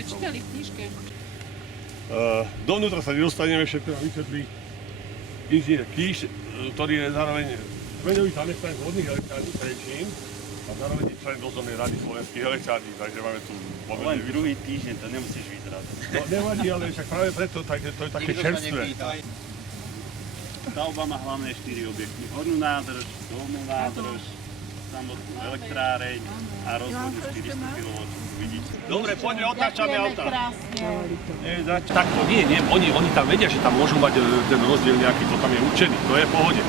Čítali v knižke. Dovnútra sa nedostaneme, všetko nám vysvetlí inžinier Kíš, ktorý je zároveň veňový zamestnanec vodných elektrární Trenčín a zároveň je člen dozornej rady slovenských elektrární, takže máme tu Len druhý týždeň, to nemusíš vyzerať. No nevadí, ale však práve preto to je také čerstvé. Stavba má hlavné 4 objekty. Hornú nádrž, dolnú nádrž, samotnú elektráreň a rozvodňu 400 kV. Vidíte? Dobre, poďme, otáčame auta. Takto nie, oni tam vedia, že tam môžu mať ten rozdiel nejaký, to tam je určený, to je v pohode.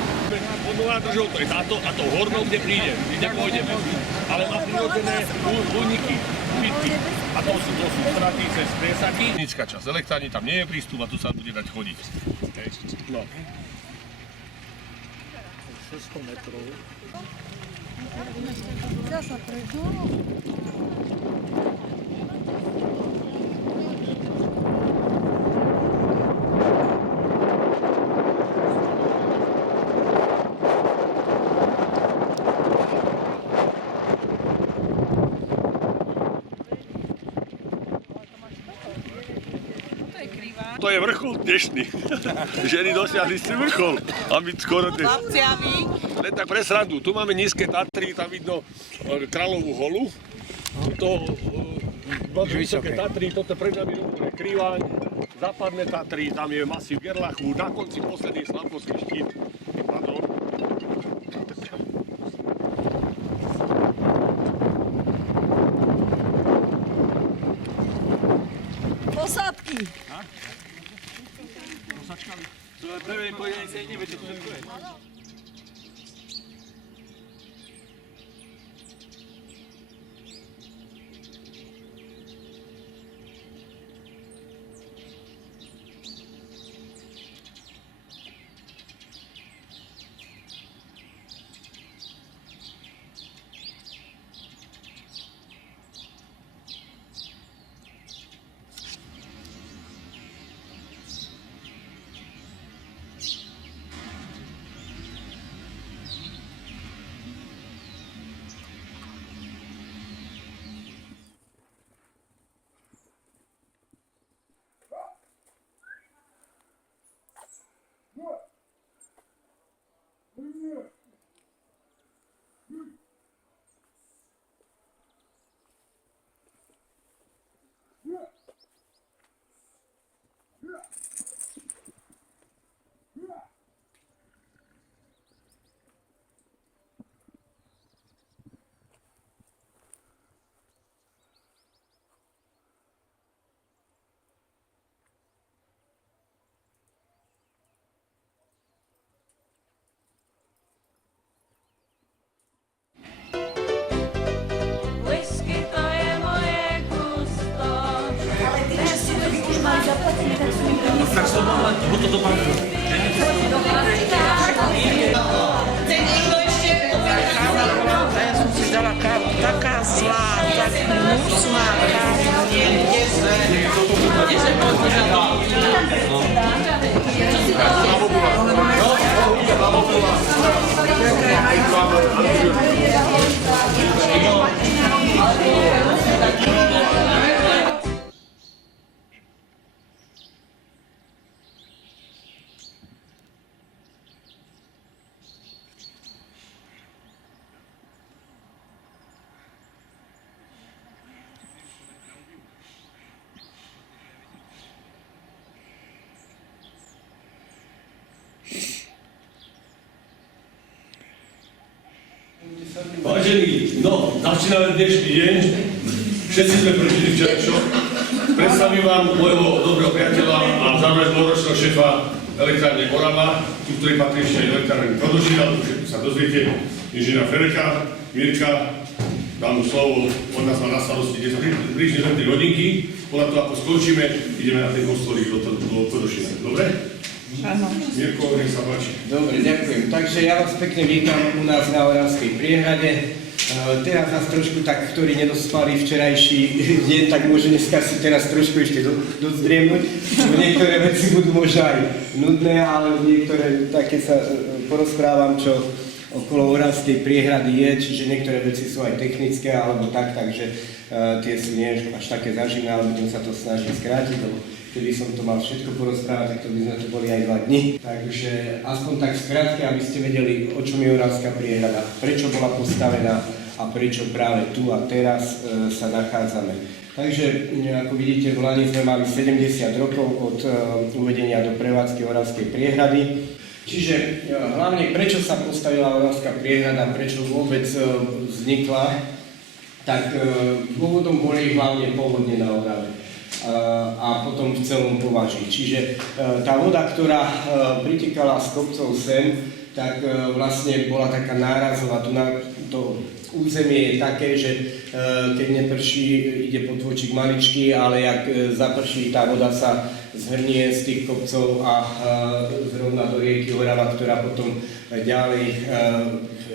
Hornú nádržou to je táto a to hornou, kde príde, kde pôjdeme. Ale má prirodzené úniky, pitky. A to sú straty cez presaky. Technická časť elektrárny, tam nie je prístup a tu sa bude dať chodiť. No. 600 metrov. Zasa prejdú. To je vrchol dnešný. Ženy dosiahli si vrchol. A my skoro... Chlapci a vy? Len tak pre srandu. Tu máme nízke Tatry, tam vidno Kráľovú holu. To vysoké Tatry, toto pred nami Krývaň. Západné Tatry, tam je masív Gerlachu. Na konci posledný Slavkovský štít. Posádky. To je prvé pojenie sa ideme, čo to všetko je. Tak som mal len toto banku. Ja som si dala kávu, taká zlá, tak hnusná káva. Vážení, no, začíname dnešný deň. Všetci sme prežili včerajšok. Predstavím vám môjho dobrého priateľa a zároveň dlhoročného šéfa elektrárne Orava, ku ktorej patrí ešte aj elektrárne Tvrdošina, to všetko sa dozviete. Inžiniera Fereka, Mirka, dám mu slovo, on nás má na starosti, kde sa približne len 3 hodinky, podľa toho, ako skončíme, ideme na ten kostolík do Tvrdošina. Dobre? Áno. Mirko, nech sa páči. Dobre, ďakujem. Takže ja vás pekne vítam u nás na Oravskej priehrade. Teraz nás trošku tak, ktorí nedospali včerajší deň, tak môžu dneska si teraz trošku ešte dozdrajemnúť. Niektoré veci budú možno aj nudné, ale niektoré také sa porozprávam, čo okolo Oravskej priehrady je, čiže niektoré veci sú aj technické alebo tak, takže tie sú nie až také zaživné, ale budem sa to snažiť skrátiť, lebo keby som to mal všetko porozprávať, tak to by sme tu boli aj 2 dni. Takže aspoň tak skrátke, aby ste vedeli, o čom je Oravská priehrada, prečo bola postavená a prečo práve tu a teraz sa nachádzame. Takže, ako vidíte, v Lani sme mali 70 rokov od uvedenia do prevádzky Oravskej priehrady. Čiže hlavne prečo sa postavila Oravská priehrada, prečo vôbec vznikla, tak dôvodom boli hlavne povodne na Orave a potom v celom považí. Čiže tá voda, ktorá pritekala z kopcov sem, tak vlastne bola taká nárazová. To územie je také, že keď neprší, ide potôčik maličký, ale jak zaprší, tá voda sa zhrnie z tých kopcov a zrovna do rieky Orava, ktorá potom ďalej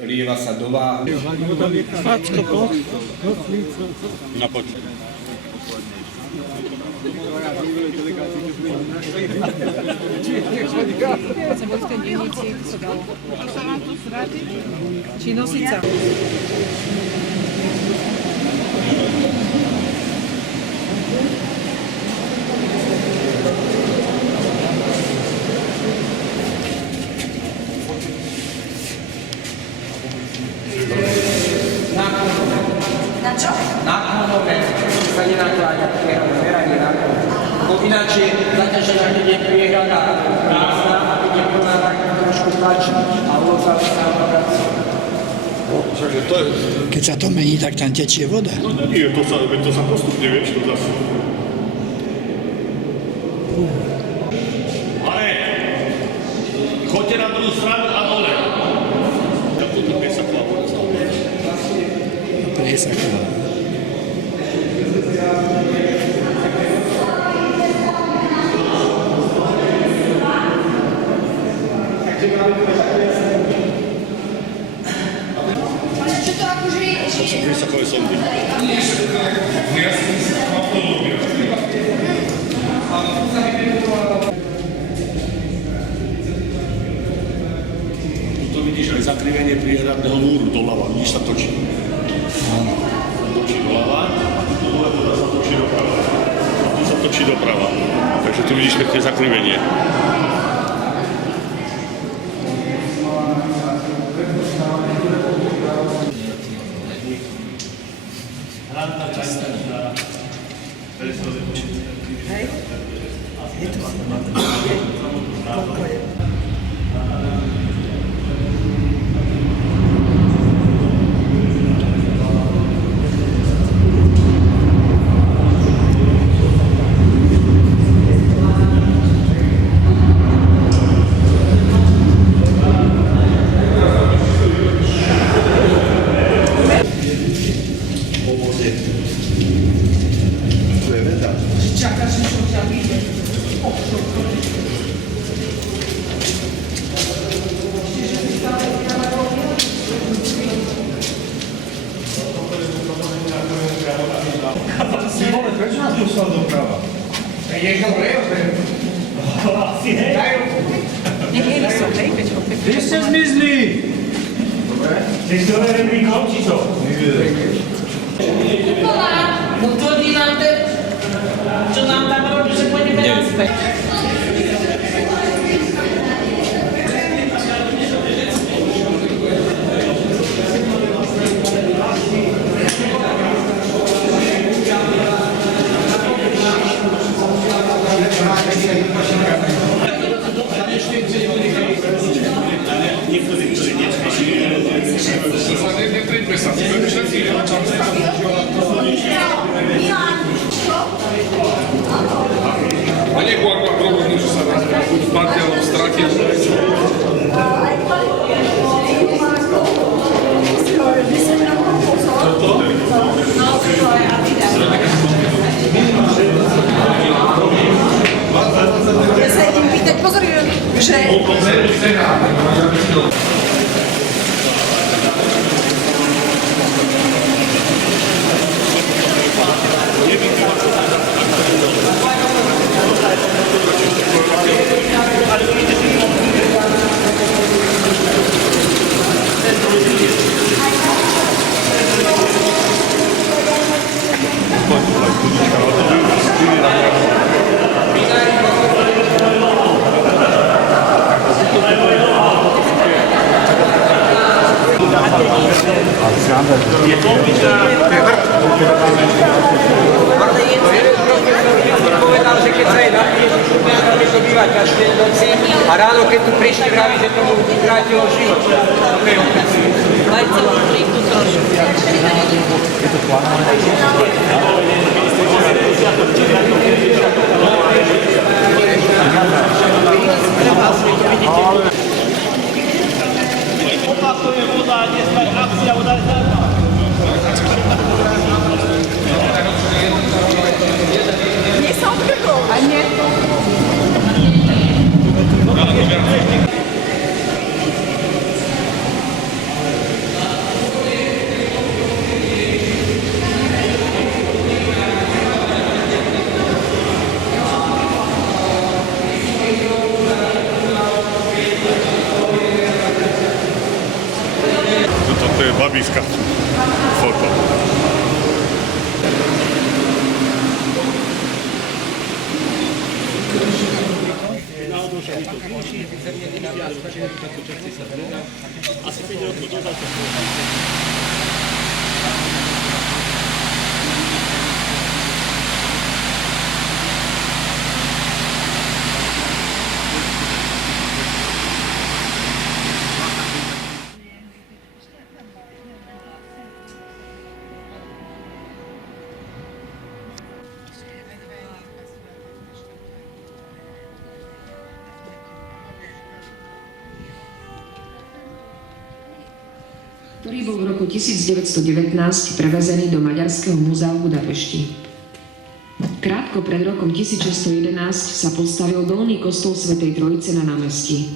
lieva sa do Váhu. Na poď. Sebojské dielnici, to sa dalo. Či nosiť sa. Na čo? Náklonové sa nenakláňa meranie náklonu. Bo ináč je zaťažená, keď je priehrada prázdna a keď je plná, tak trošku tlačí a uložá sa vrací. Keď sa to mení, tak tam tečie voda. Nie, to sa postupne, vieš, to zase. Ale, choďte na druhú stranu a dole. Tak toto Pesaková voda sa Presaková. Čo to akože je? To sú Pesakové sondy. Tu vidíš aj zakrivenie priehradného múru doľava, vidíš sa točí. Točí doľava, tu voda sa točí doprava. A tu sa točí doprava. Takže tu vidíš pekne zakrivenie. Prečo nás poslal doprava? Jechal rejové. Asi, hej. Nechali som, hej, keď ho pekne. Kde ste zmizli? Dobre. Ste si dole rebríkom, či čo? No tvrdí nám ten, čo nám tam robí, že pôjdeme naspäť. A nech ak má problém, že sa buď s manželom Povedal, že keď sa jej napije, že šupňákami to býva každý noci a ráno, keď tu prišli, vraví, že tomu ukrátilo život. Aj celú príku trošku. Opakuje voda, dneska je akcia voda je zdarma. Nie sa odkrkol, a nie? Toto je babička foto. Asi 5 rokov dozad. ktorý bol v roku 1919 prevezený do Maďarského múzea v Budapešti. Krátko pred rokom 1611 sa postavil dolný kostol Svätej Trojice na námestí.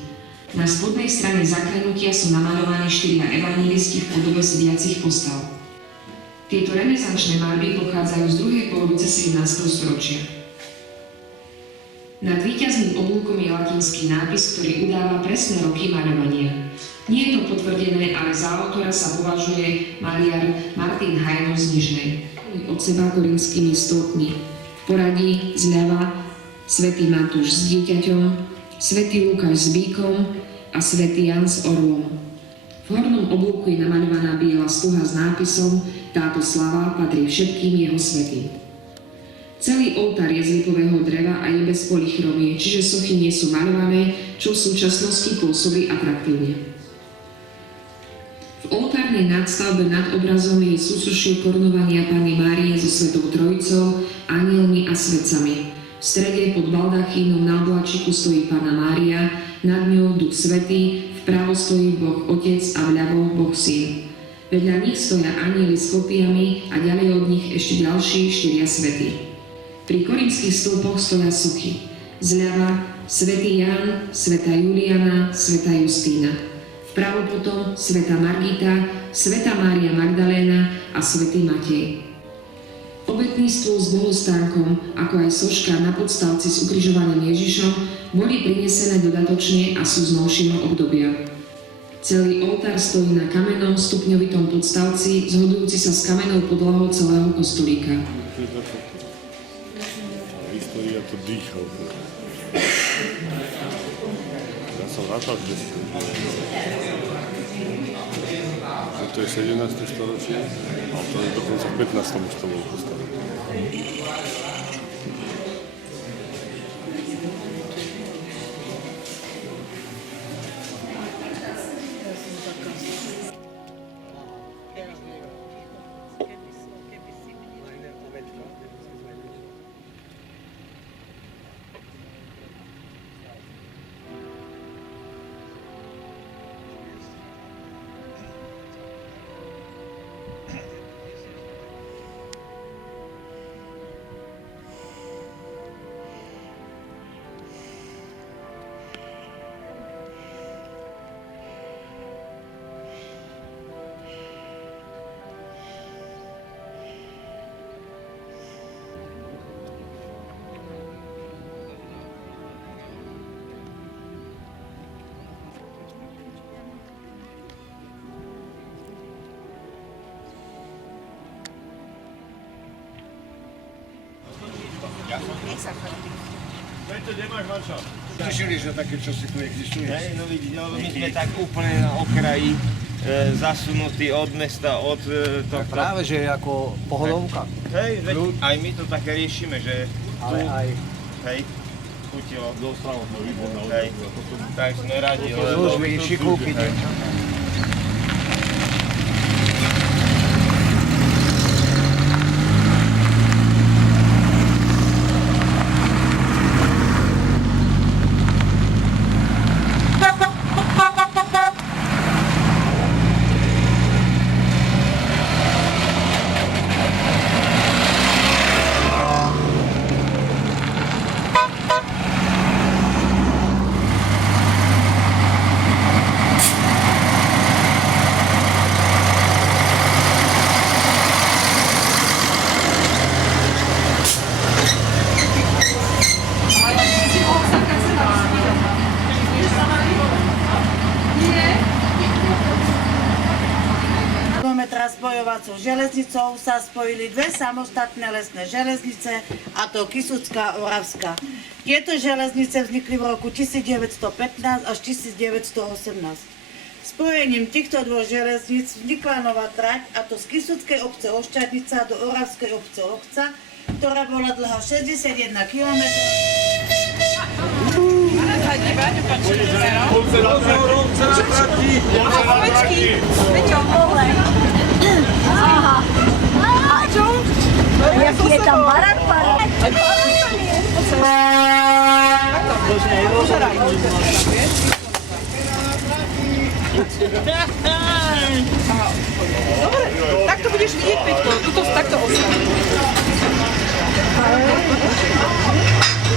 Na spodnej strane zaklenutia sú namaľovaní 4 evanjelisti v podobe sediacich postav. Tieto renesančné maľby pochádzajú z druhej polovice 17. storočia. Nad víťazným oblúkom je latinský nápis, ktorý udáva presné roky maľovania. Nie je to potvrdené, ale za autora sa považuje maliar Martin Hajno z Nižnej. Od seba korinskými stĺpmi. V poradí zľava svätý Matúš s dieťaťom, svätý Lukáš s bíkom a svätý Jan s orlom. V hornom oblúku je namaľovaná biela stuha s nápisom Táto slava patrí všetkým jeho svätým. Celý oltár je z lipového dreva a je bez polychromie, čiže sochy nie sú maľované, čo v súčasnosti pôsobí atraktívne. V oltárnej nadstavbe nad obrazom je súsošie korunovania Panny Márie so Svätou Trojicou, anielmi a svätcami. V strede pod baldachínom na obláčiku stojí Panna Mária, nad ňou Duch Svätý, vpravo stojí Boh Otec a vľavo Boh Syn. Vedľa nich stoja anjeli s kopiami a ďalej od nich ešte ďalší 4 svätí. Pri korintských stĺpoch stoja sochy. Zľava svätý Ján, svätá Juliana, svätá Justína. Vpravo potom svätá Margita, svätá Mária Magdaléna a svätý Matej. Obetný stôl s bohostánkom, ako aj soška na podstavci s ukrižovaným Ježišom, boli prinesené dodatočne a sú z novšieho obdobia. Celý oltár stojí na kamennom stupňovitom podstavci, zhodujúci sa s kamennou podlahou celého kostolíka. História to dýcha. Ja som rátal, že to je 17. storočie, ale to je dokonca v 15. už to bolo postavené. Peťo, nemáš manšaft. Tušili, že také čosi tu existuje. Hej, no vidíte, lebo my sme tak úplne na okraji, zasunutí od mesta, od toho. Práve, že ako pohodovka. Hej, veď aj my to také riešime, že Ale tu, aj hej, chutilo. Dostalo sme výborné Hej, tak sme radi, už lebo vyšší kúpiť. Kilometra s bojovacou železnicou sa spojili dve samostatné lesné železnice, a to Kysucká a Oravská. Tieto železnice vznikli v roku 1915 až 1918. Spojením týchto dvoch železníc vznikla nová trať, a to z Kysuckej obce Ošťadnica do Oravskej obce Ovca, ktorá bola dlhá 61 km. Jaký je tam barák? Dobre, tak to budeš vidieť, Peťko, tuto takto ostaviť.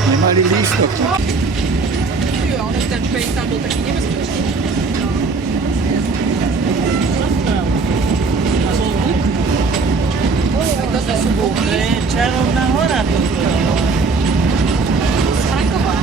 Nemali lístok. Ale ten pejs tam bol taký nebezpečný. Toto sú buchny. Čarovná hora to je. Franková.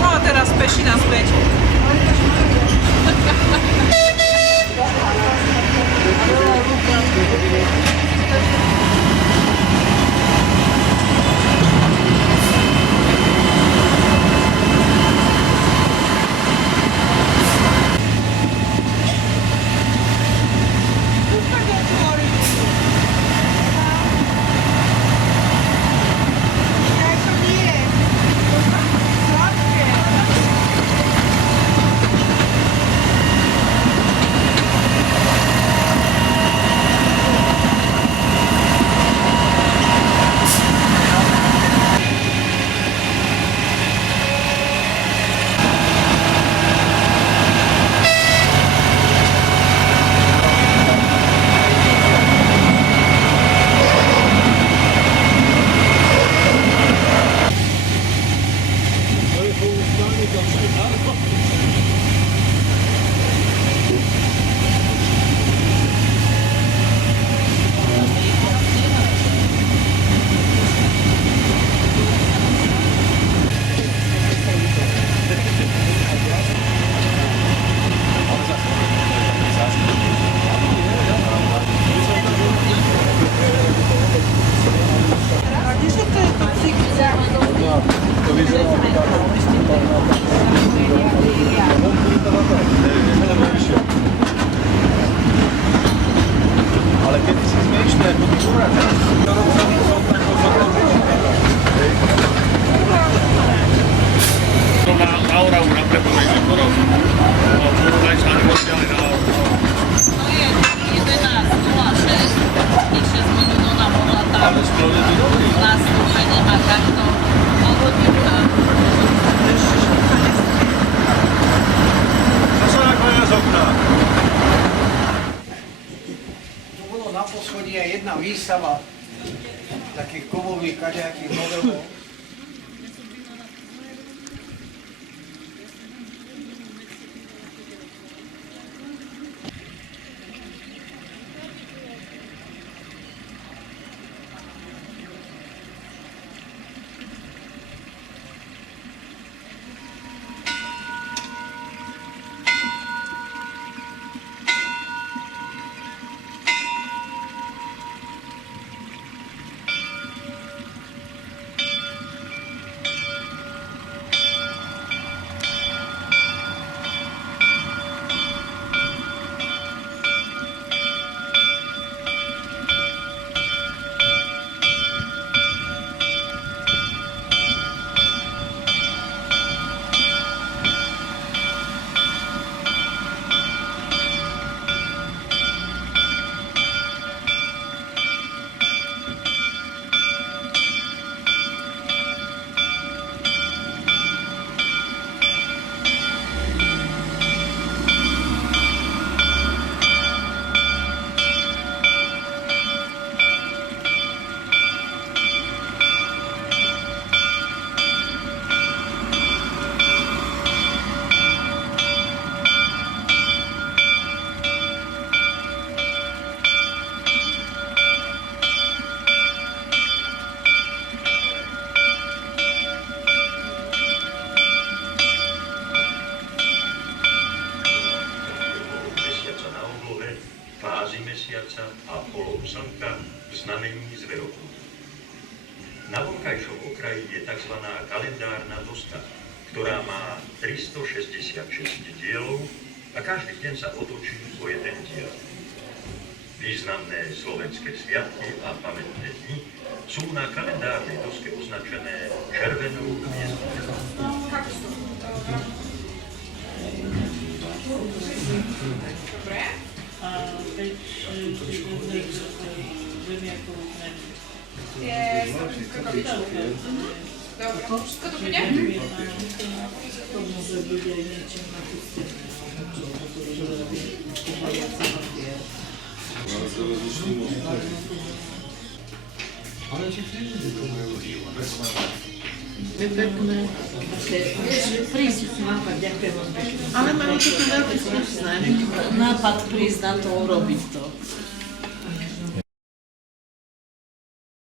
No a teraz peši naspäť. Ale keď si zmiešne, ako ty uračaš, to robí som tak To na Oravu, na Prepolej, že skoro porovnáš na nemostiali na Oravu. To je 11.06, tých 6 minút ona bola tam. Ale skoro je to dobrý. Nastúpenie má takto hodinka. To sa nakláňa z okna. Tu bolo na poschodí aj jedna výstava takých kovových, kadejakých modelov. mesiaca a polov slnka v znamení zveroku. Na vonkajšom okraji je tzv. Kalendárna doska, ktorá má 366 dielov a každý deň sa otočí o jeden diel. Významné slovenské sviatky a pamätné dni sú na kalendárnej doske označené červenou hviezdou. Dobre. A teď je Dobre, všetko to bude? To môže byť aj niečo napustené. Pekné. Prísť nápad, ďakujem vám pekne. Ale máme to veľmi slušné. Nápad prísť na to, urobiť to.